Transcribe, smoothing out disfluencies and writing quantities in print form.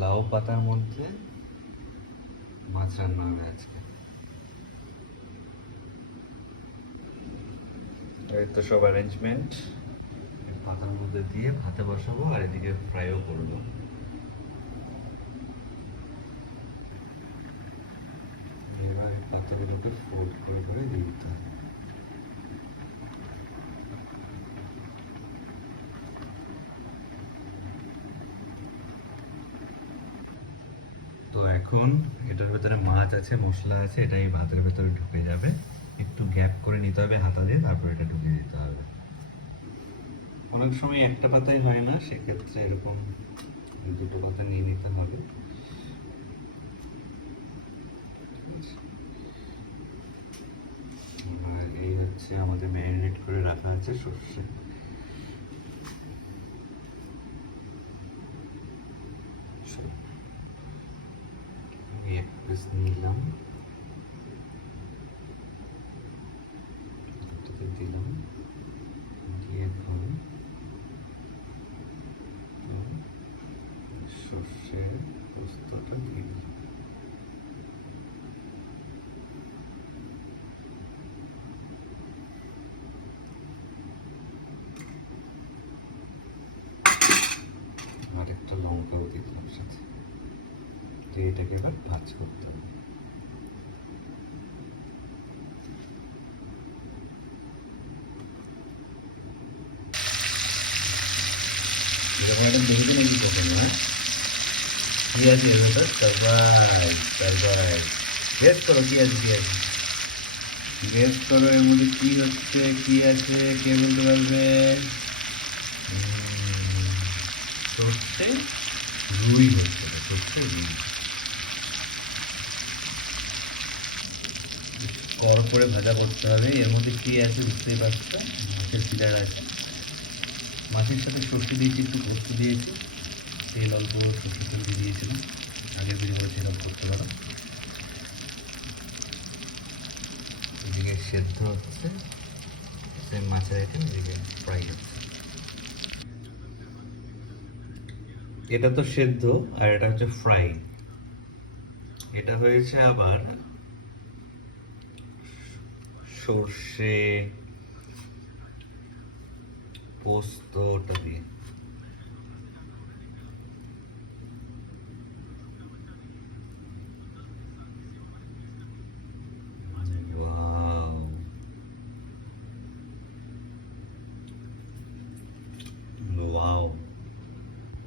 লাউ পাতার মধ্যে মাছ রান্না হবে আজকে। এই তো সব অ্যারেঞ্জমেন্ট পাতার মধ্যে দিয়ে ভাতে বসাবো, আর এদিকে ফ্রাইও করবো। এবার পাতাগুলোকে ফোল্ড করে করে দিয়ে দিতে হবে। তো এখন এটার ভেতরে মাছ আছে, মশলা আছে, এটা এই ভাতের ভেতরে ঢুকে যাবে। একটু গ্যাপ করে নিতে হবে হাতা দিয়ে, তারপর এটা ঢুকিয়ে দিতে হবে। অনেক সময় একটা পাতাই হয় না, সেক্ষেত্রে এরকম দুটো পাতা নিয়ে নিতে হবে। আর এই হচ্ছে আমাদের ম্যারিনেট করে রাখা আছে সর্ষে। এক পিস নিলাম, দিলাম, দিয়ে এখন সর্ষের পোস্তটা দিয়ে দিলাম। আর একটা লঙ্কাও দিলাম সাথে, দিয়ে এটাকে এবার ভাজ করতে হবে। এরকম একটা দেখে নিয়ে দিতে হবে। কি আছে ওটা? Surprise, surprise. গেস করো কি আছে, কি আছে গেস করো, এর মধ্যে কি হচ্ছে, কি আছে, কে বলতে পারবে? সর্ষে রুই হচ্ছে, সর্ষে রুই। কর করে ভাজা করতে হবে। এর মধ্যে কি আছে বুঝতেই পারছো, মাছের ফিলার আছে। মাছের সাথে সর্ষে দিয়েছি, একটু পোস্ত দিয়েছি, তেল অল্প সর্ষে তেল দিয়ে দিয়েছিলাম। আগের ভিডিও করেছিলাম, করতে পারো। এদিকে সেদ্ধ হচ্ছে, সেম মাছের আইটেম এদিকে ফ্রাই হচ্ছে। এটা তো সেদ্ধ, আর এটা হচ্ছে ফ্রাই। এটা হয়েছে আবার সর্ষে পোস্তটা দিয়ে।